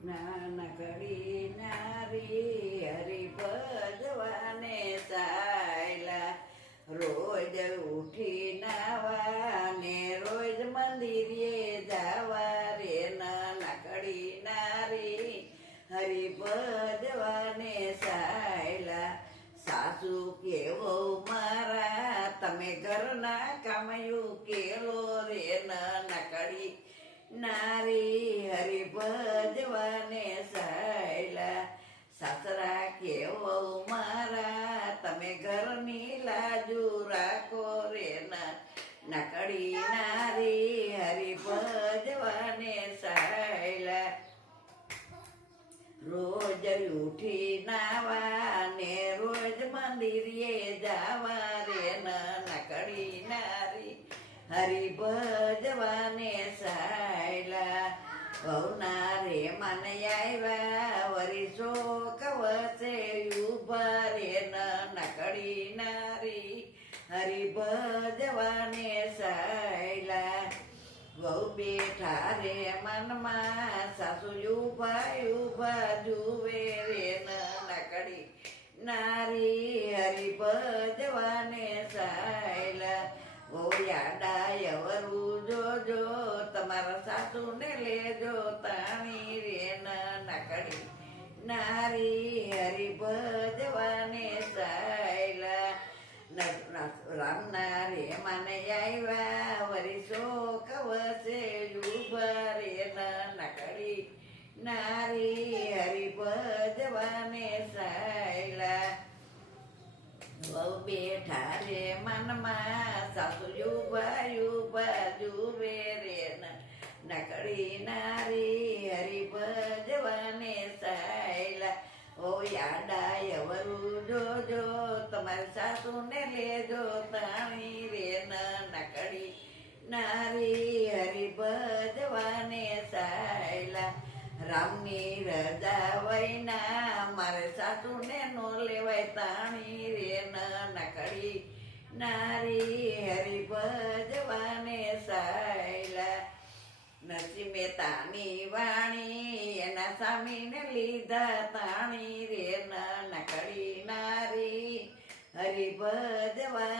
નાનકડી નારી હરી ભજવાને સાયલા, રોજ ઉઠી નાવાને રોજ મંદિરે જાવા રે. નાનકડી નારી હરી ભજવાને સાયલા, સાસુ કેવો મારા તમે ઘરના કામયું કેલો રે. નાનકડી નારી હરી ભજવાને સાયલા, સાસરા કેવો મારા તમે ઘરની લાજુ રાખો રે. નાનકડી નારી હરી ભજવાને સાયલા, રોજ ઉઠી નાવાને રોજ મંદિરે જાવા રે. નાનકડી નારી હરી ભજવાને સાયલા, ભવના રે મને આવ્યા વરીસો કવસે ઉભા રે. નાનકડી નારી હરી ભજવાને સાયલા, વહુ બેઠા રે મનમાં સાસુ ઉભા ઉભા જુએ રે. નાનકડી નારી હરી ભજવાને સાયલા, ઓ યાડાય વરું જોજો તમારા સાસુને લેજો તાણી રે. નાનકડી નારી હરી ભજવાને સાયલા, રામના રે મને આવ્યા વરીસો કવસે ઉભા રે. નાનકડી નારી હરી ભજવાને સાયલા, વહુ બેઠા રે મનમાં સાસુ ઉભા ઉભા જુએ રે. નાનકડી નારી હરી ભજવાને સાયલા, ઓ યાડાય વરું જોજો તમારી સાસુને લેજો તાણી રે. નાનકડી નારી હરી ભજવાને સાયલા, રામની રજા વૈના મારે સાસુને નો લેવાય તાણી રે. નાનકડી નારી હરી ભજવાને સાયલા, નરસિંહ મહેતાની વાણી એના સ્વામીને લીધા તાણી રે. નાનકડી નારી હરી ભજવાને